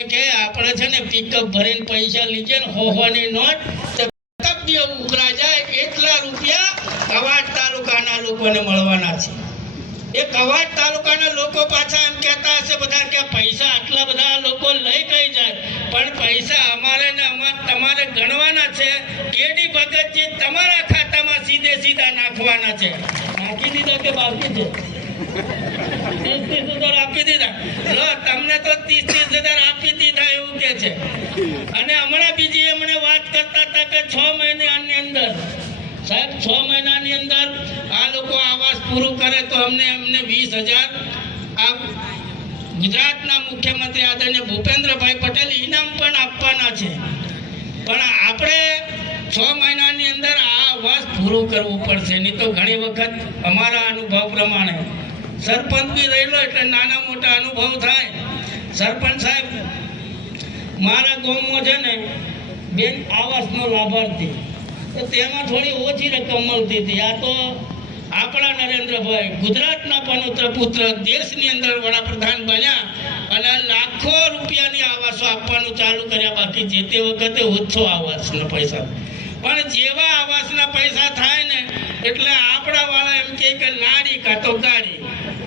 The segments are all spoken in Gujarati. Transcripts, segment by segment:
કે આપણે છે ને પિકઅપ ભરીને પૈસા લીધે ને હોવાની નોટ ઉકરા જાય એટલા રૂપિયા કવાડ તાલુકાના લોકોને મળવાના છે। એ કવાડ તાલુકાના લોકો પાછા એમ કહેતા હશે બધા કે પૈસા આટલા બધા લોકો લઈ કઈ જાય, પણ પૈસા અમારે ને તમારે ગણવાના છે। કેડી ભગતજી તમારા ખાતામાં સીધે સીધા નાખવાના છે। નાખી દીધા કે બાકી છે? 30,000 આપી દીધા। લો તમને તો 30,000 આપી દીધા એવું કે છે। અને હમણાં બીજી એમણે વાત કરતા હતા કે 6 મહિનાની અંદર સાહેબ 6 મહિનાની અંદર આ લોકો આવાસ પૂરું કરે તો અમને 20,000 આ ગુજરાતના મુખ્યમંત્રી આદરણીય ભૂપેન્દ્રભાઈ પટેલ ઇનામ પણ આપવાના છે। પણ આપણે 6 મહિનાની અંદર આ આવાસ પૂરું કરવું પડશે, નહીં તો ઘણી વખત અમારા અનુભવ પ્રમાણે સરપંચ બી રહેલો એટલે નાના મોટા અનુભવ થાય। સરપંચ સાહેબ મારા ગામમાં છે ને બેન આવાસનો લાભાર્થી, તો તેમાં થોડી ઓછી રકમ મળતી હતી। આ તો આપણા નરેન્દ્રભાઈ ગુજરાતના પનોતર પુત્ર દેશની અંદર વડાપ્રધાન બન્યા અને લાખો રૂપિયાની આવાસો આપવાનું ચાલુ કર્યા। બાકી જે તે વખતે ઓછો આવાસના પૈસા, પણ જેવા આવાસના પૈસા થાય ને એટલે આપણા વાળા એમ કે લાડી કાં તો ગાડી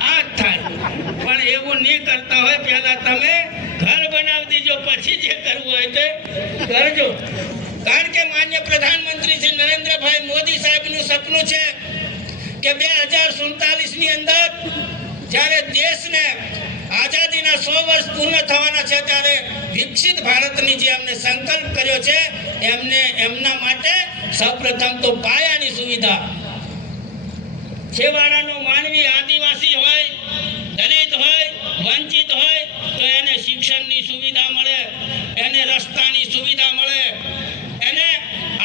આ જ થાય। પણ એવું નહીં કરતા હોય, પહેલા તમે ઘર બનાવી દીજો, પછી જે કરવું હોય તે કરજો। કારણ કે માન્ય પ્રધાનમંત્રી શ્રી નરેન્દ્રભાઈ મોદી સાહેબનું સપનું છે કે 2047 ની અંદર જ્યારે દેશને આઝાદીના 100 વર્ષ પૂર્ણ થવાના છે ત્યારે વિકસિત ભારતની જે અમને સંકલ્પ કર્યો છે એમના માટે સૌપ્રથમ તો પાયાની સુવિધા, છેવાડાનો માનવી આદિવાસી હોય, દલિત હોય, વંચિત હોય તો એને શિક્ષણની સુવિધા મળે, એને રસ્તાની સુવિધા મળે, એને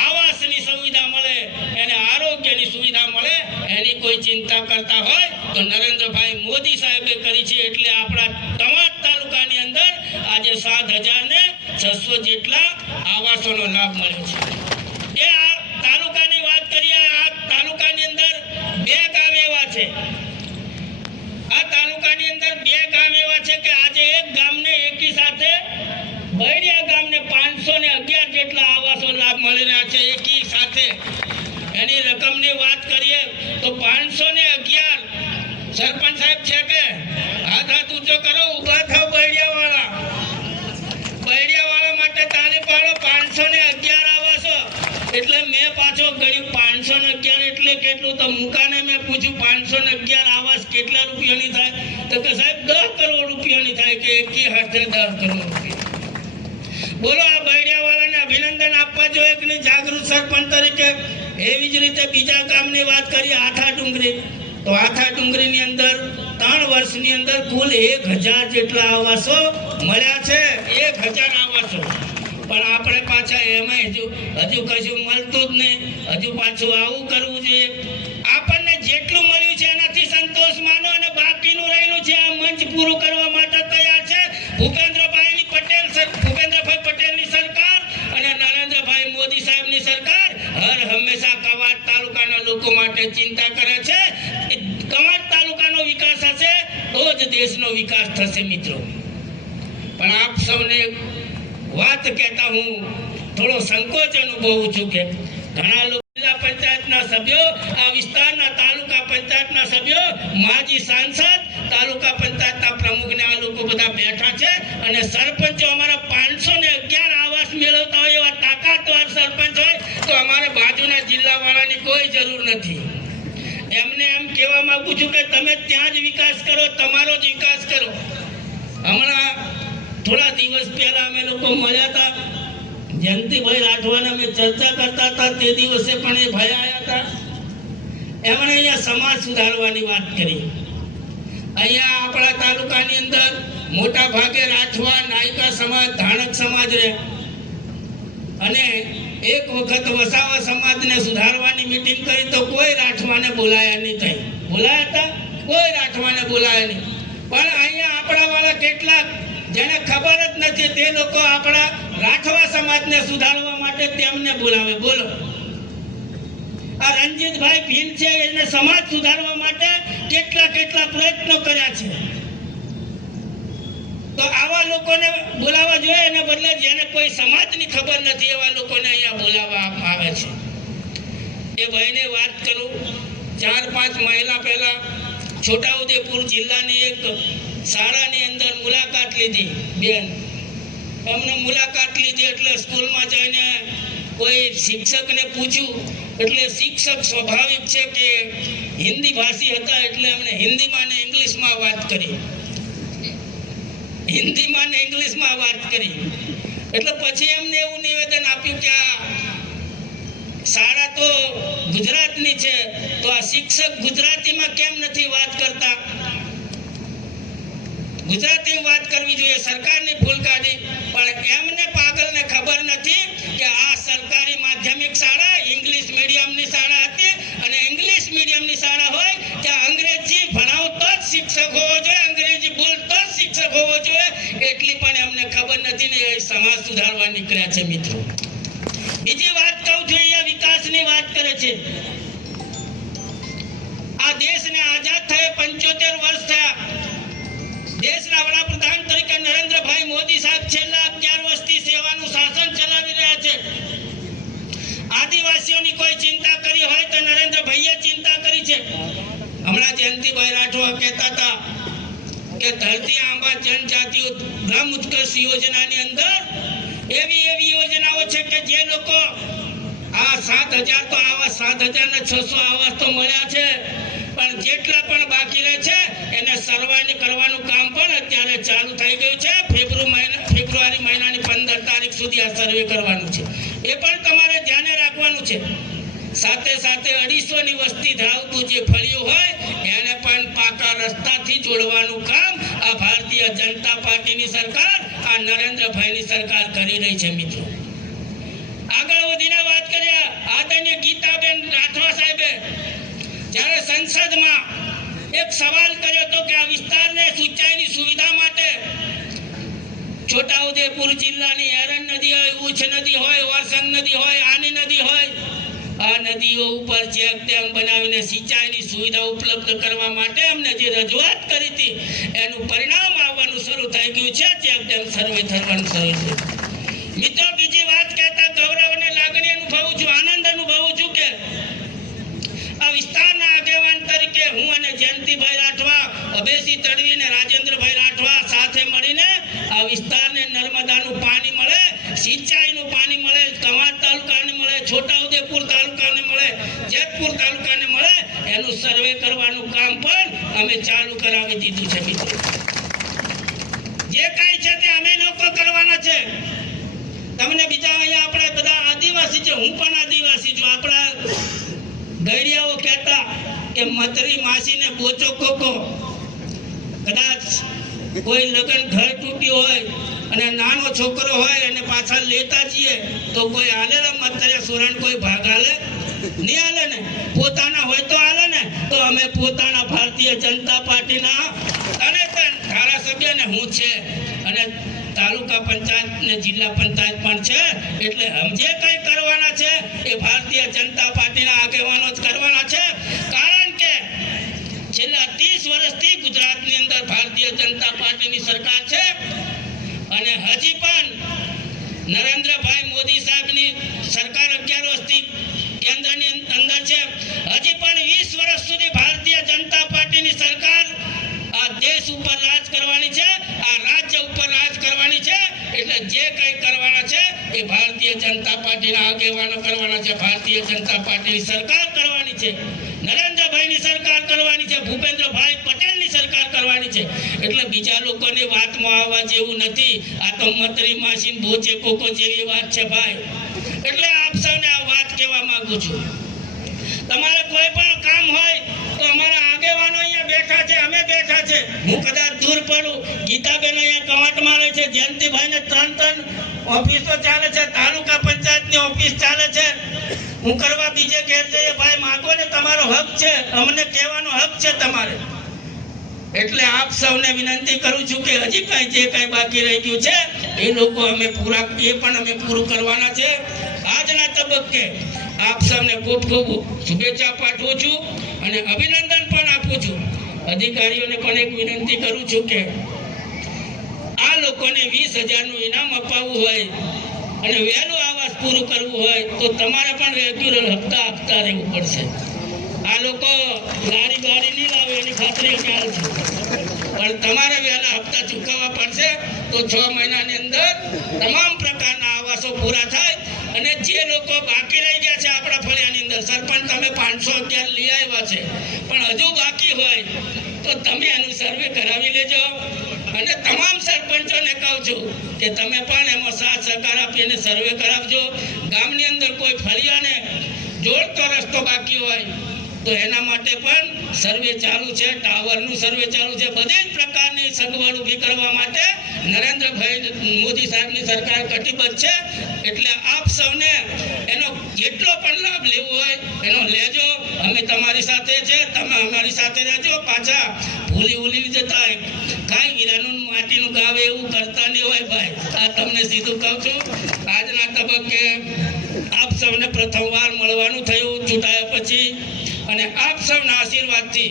આવાસની સુવિધા મળે, એને આરોગ્યની સુવિધા મળે। એની કોઈ ચિંતા કરતા હોય તો નરેન્દ્રભાઈ મોદી સાહેબે કરી છે। એટલે આપણા કવાડ તાલુકાની અંદર આજે 7,600 જેટલા આવાસોનો લાભ મળ્યો છે। એ આ તાલુકાની વાત કરીએ, આ તાલુકાની અંદર 2 ગામ એવા છે, આ તાલુકાની અંદર 2 ગામ એવા છે કે આજે એક ગામને એકી સાથે બૈડિયા ગામને 511 જેટલા આવાસો લાભ મળી રહ્યા છે એકી સાથે। એની રકમની વાત કરીએ તો 511 સરપંચ સાહેબ છે કે હાથ ઊંચો કરો, ઊભા થાવ બૈડિયા વાળા માટે તાળી પાડો। 511 આવાસો એટલે મેં પાછો ગણ્યું 511 એટલે કેટલું, તો મુકાને મેં પૂછ્યું 511 આવાસ કેટલા રૂપિયાની થાય, તો કે સાહેબ 10 કરોડ રૂપિયાની થાય કે એકી હાથે 10 કરોડ રૂપિયા। બોલો આ બૈડિયા વાળાને અભિનંદન આપવા જોઈએ કે નહીં જાગૃત સરપંચ તરીકે। એવી જ રીતે બીજા ગામની વાત કરીએ આથા ડુંગરી, તો આથા ડુંગરીની અંદર 3 વર્ષની અંદર કુલ 1,000 જેટલા આવાસો મળ્યા છે। 1,000 આવાસો, પણ આપણે પાછા એમાં હજુ કશું મળતું જ નહીં, હજુ પાછું આવું કરવું જોઈએ। આપણને જેટલું મળ્યું છે એનાથી સંતોષ માનો અને બાકીનું રહેલું છે આ મંચ પૂરું કરવા માટે તૈયાર છે ભૂપેન્દ્રભાઈ પટેલની સરકાર અને નરેન્દ્રભાઈ મોદી સાહેબની સરકાર હર હંમેશા કવાડ તાલુકાના લોકો માટે ચિંતા કરે છે। કવાડ તાલુકાનો વિકાસ હશે તો જ દેશનો વિકાસ થશે મિત્રો। પણ આપ સૌને વાત કહેતા હું થોડો સંકોચ અનુભવું છું કે ઘણા લોકો જિલ્લા પંચાયતના સભ્યો, આ વિસ્તારના તાલુકા પંચાયતના સભ્યો, માજી સાંસદ, તાલુકા પંચાયતના પ્રમુખને આ લોકો બધા બેઠા છે અને સરપંચો અમારા 511 આવાસ મેળવતા હોય એવા તાકાતવાર સરપંચ હોય તો અમારે બાજુના જિલ્લાવાળાની કોઈ જરૂર નથી। એમને એમ કહેવા માંગુ છું કે તમે ત્યાં જ વિકાસ કરો, તમારો જ વિકાસ કરો। હમણાં થોડા દિવસ પહેલા અમે લોકો મળ્યા હતા, જયંતિભાઈ રાઠવાને અમે ચર્ચા કરતા હતા, તે દિવસે પણ એ ભાઈ આવ્યા હતા। એમણે અહીંયા સમાજ સુધારવાની વાત કરી। અહીંયા આપણા તાલુકાની અંદર મોટા ભાગે રાઠવા, નાયકા સમાજ, ધાણક સમાજ રહે અને એક વખત વસાવા સમાજને સુધારવાની મીટિંગ કરી તો કોઈ રાઠવાને બોલાયા નહીં, થઈ બોલાયા હતા કોઈ રાઠવાને બોલાયા નહીં। પણ અહીંયા આપણા વાળા કેટલાક જેને ખબર જ નથી તે લોકો આપણા રાઠવા સમાજને સુધારવા માટે તેમને બોલાવે। બોલો આ રણજીતભાઈ ભીલ છે, એને સમાજ સુધારવા માટે કેટલા પ્રયત્નો કર્યા છે। તો આવા લોકોને બોલાવવા બદલે જેને કોઈ સમાજની ખબર નથી એવા લોકોને અહીંયા બોલાવવામાં આવે છે. એ ભાઈને વાત કરું, 4-5 મહિના પહેલા છોટાઉદેપુર જિલ્લાની એક શાળાની અંદર મુલાકાત લીધી. બેન અમને મુલાકાત લીધી એટલે સ્કૂલમાં જઈને કોઈ શિક્ષકને પૂછ્યું એટલે શિક્ષક સ્વાભાવિક છે કે હિન્દી ભાષી હતા એટલે એમણે હિન્દીમાં ને ઇંગ્લિશમાં વાત કરી. એટલે પછી એમને એવું નિવેદન આપ્યું કે આ શાળા તો ગુજરાતની છે તો આ શિક્ષક ગુજરાતીમાં કેમ નથી વાત કરતા? ગુજરાતીમાં વાત કરવી જોઈએ. સરકારની ભૂલ કાઢી, પણ એમને પાગલને ખબર નથી કે આ સરકારી માધ્યમિક શાળા ઇંગ્લિશ મીડિયમની શાળા હતી અને ઇંગ્લિશ મીડિયમની શાળા હોય ત્યાં અંગ્રેજી ભણાવતો જ શિક્ષક હોવો જોઈએ, અંગ્રેજી બોલતો જ શિક્ષક હોવો જોઈએ. એટલી પણ એમને ખબર નથી ને એ સમાજ સુધારવા નીકળ્યા છે. મિત્રો બીજી વાત કહું છું, અહીંયા વિકાસની વાત કરે છે. આ દેશને આઝાદ થયે 75 વર્ષ થયા. દેશના વડાપ્રધાન તરીકે નરેન્દ્રભાઈ મોદી સાહેબ છેલ્લા 11 વર્ષથી સેવાનું શાસન ચલાવી રહ્યા છે. આદિવાસીઓની કોઈ ચિંતા કરી હોય તો નરેન્દ્રભાઈએ ચિંતા કરી છે. હમણાં જયંતિભાઈ રાઠવા કહેતા હતા કે ધરતી આંબા જનજાતિઓ ગ્રામ ઉત્કર્ષ યોજનાની અંદર એવી યોજનાઓ છે કે જે લોકો આ 7,000 તો આવાસ 7,600 આવાસ તો મળ્યા છે, પણ જેટલા પણ બાકી રહે છે એને સર્વે કરવાનું કામ પણ અત્યારે ચાલુ થઈ ગયું છે. ફેબ્રુઆરી મહિનાની 15 તારીખ સુધી આ સર્વે કરવાનું છે. એ પણ તમારે ધ્યાને રાખવાનું છે. સાથે 250 ની વસ્તી ધરાવતું જે ફળિયું હોય એને પણ પાકા રસ્તાથી જોડવાનું કામ આ ભારતીય જનતા પાર્ટીની સરકાર, આ નરેન્દ્રભાઈની સરકાર કરી રહી છે. મિત્રો આગળ વધીને વાત કરીએ. આદરણીય ગીતાબેન રાઠવા સાહેબે જ્યારે સંસદમાં એક સવાલ કર્યો હતો કે આ વિસ્તારને સિંચાઈની સુવિધા માટે છોટાઉદેપુર જિલ્લાની હેરણ નદી હોય, ઉચ્ચ નદી હોય, ઓરસંગ નદી હોય, આની નદી હોય, આ નદીઓ ઉપર ચેક ડેમ બનાવીને સિંચાઈની સુવિધા ઉપલબ્ધ કરવા માટે અમને જે રજૂઆત કરી હતી એનું પરિણામ આવવાનું શરૂ થઈ ગયું છે. ચેક ડેમ સર્વે થવાનું શરૂ છે. મિત્રો બીજી વાત કહેતા ગૌરવ અને લાગણી અનુભવું છું, આનંદ અનુભવું છું કે આ વિસ્તારના આગેવાન તરીકે હું અને જયંતિભાઈ રાઠવા, અભયસિંહ તડવી અને રાજેન્દ્રભાઈ રાઠવા સાથે મળીને આ વિસ્તારને નર્મદાનું પાણી મળે, સિંચાઈનું પાણી મળે, કવાંટ તાલુકાને મળે, છોટાઉદેપુર તાલુકાને મળે, જેતપુર તાલુકાને મળે એનું સર્વે કરવાનું કામ પણ અમે ચાલુ કરાવી દીધું છે. મિત્રો જે કાંઈ છે તે અમે લોકો કરવાના છે. તમને બીજા અહીંયા આપણે બધા આદિવાસી છે, હું પણ આદિવાસી છું. આપણા ગૈરિયાઓ કહેતા કે મતરી માસીને બોચો કોકો. કદાચ કોઈ લગ્ન ઘર તૂટ્યું હોય અને નાનો છોકરો હોય અને પાછળ લેતા જઈએ તો કોઈ હાલે ને મતરિયા સુરણ કોઈ ભાગ હાલે નહીં? હાલે ને. પોતાના હોય તો હાલે ને. તો અમે પોતાના ભારતીય જનતા પાર્ટીના અને ધારાસભ્ય ને હું છે અને તાલુકા પંચાયત ને જિલ્લા પંચાયત પણ છે, એટલે જે કંઈ કરવાના છે એ ભારતીય જનતા પાર્ટીના આગેવાનો જ કરવાના છે. કારણ કે છેલ્લા 30 વર્ષથી ગુજરાતની અંદર ભારતીય જનતા પાર્ટીની સરકાર છે અને હજી પણ નરેન્દ્રભાઈ મોદી સાહેબની સરકાર 11 વર્ષથી કેન્દ્રની અંદર છે. હજી પણ 20 વર્ષ સુધી ભારતીય જનતા પાર્ટીની સરકાર આ દેશ ઉપર રાજ કરવાની છે, આ રાજ્ય ઉપર રાજ કરવાની છે. એટલે જે કંઈ કરવાના છે એ ભારતીય જનતા પાર્ટીના આગેવાનો કરવાના છે. ભારતીય જનતા પાર્ટીની સરકાર કરવાની છે, નરેન્દ્રભાઈની સરકાર કરવાની છે, ભૂપેન્દ્રભાઈ પટેલની સરકાર કરવાની છે. એટલે બીજા લોકોની વાતમાં આવવા જેવું નથી. આ તો મતરી માસી બોચે કોકો જેવી વાત છે ભાઈ. એટલે આપ સૌને આ વાત કહેવા માંગુ છું. તમારે કોઈ પણ કામ હોય તો અમારા આગેવાનો અહીંયા બેઠા છે, અમે બેઠા છે. હું કદાચ દૂર પડું, ગીતાબેન અહીંયા કવાંટમાં રહે છે, જયંતિભાઈને 3 ઓફિસો ચાલે છે, તાલુકા પંચાયતની ઓફિસ ચાલે છે. હું કરવા બીજે ઘેર જઈએ, ભાઈ માગો ને, તમારો હક છે, અમને કહેવાનો હક છે તમારે. એટલે આપ સૌને વિનંતી કરું છું કે હજી કાંઈ જે કાંઈ બાકી રહી ગયું છે એ લોકો અમે પૂરું કરવાના છે. આજના તબક્કે આપ સૌને ખૂબ ખૂબ શુભેચ્છા પાઠવું છું અને અભિનંદન પણ આપું છું. અધિકારીઓને પણ એક વિનંતી કરું છું કે આ લોકોને 20,000નું ઇનામ અપાવવું હોય અને વહેલું આવાસ પૂરું કરવું હોય તો તમારે પણ રેગ્યુલર હપ્તા આપતા રહેવું પડશે. આ લોકો ગાડી નહીં લાવે એની ખાતરી ખ્યાલ છે, પણ તમારે વહેલા હપ્તા ચૂકવવા પડશે. તો 6 મહિનાની અંદર તમામ પ્રકારના આવાસો પૂરા થાય. અને જે લોકો બાકી રહી ગયા છે આપણા ફળિયાની અંદર, સરપંચ તમે 511 લઈ આવ્યા છે પણ હજુ બાકી હોય તો તમે એનું સર્વે કરાવી લેજો. અને તમામ સરપંચોને કહું છું કે તમે પણ એમાં સાથ સહકાર આપી અને સર્વે કરાવજો. ગામની અંદર કોઈ ફળિયાને જોડતો રસ્તો બાકી હોય તો એના માટે પણ સર્વે ચાલુ છે, ટાવરનું સર્વે ચાલુ છે. બધી જ પ્રકારની સગવડ ઊભી કરવા માટે નરેન્દ્રભાઈ મોદી સાહેબની સરકાર કટિબદ્ધ છે. એટલે આપ સૌને એનો જેટલો પણ લાભ લેવો હોય એનો લેજો. અમે તમારી સાથે છે, તમે અમારી સાથે રહેજો. પાછા ભૂલી જતા કાંઈ હીરાનું માટીનું ગાવે એવું કરતા નહીં હોય ભાઈ. આ તમને સીધું કહું છું. આજના તબક્કે આપ સૌને પ્રથમવાર મળવાનું થયું ચૂંટાયા પછી, અને આપ સૌના આશીર્વાદથી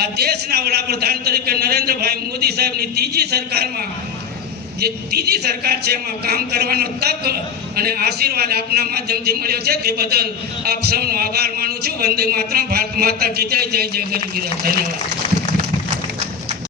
આ દેશના વડાપ્રધાન તરીકે નરેન્દ્રભાઈ મોદી સાહેબની ત્રીજી સરકારમાં જે ત્રીજી સરકાર છે એમાં કામ કરવાનો તક અને આશીર્વાદ આપના માધ્યમથી મળ્યો છે. તે બદલ આપ સૌનો આભાર માનું છું. વંદે માતરમ. ભારત માતા કી જય. જય જય ગરીબ. ધન્યવાદ.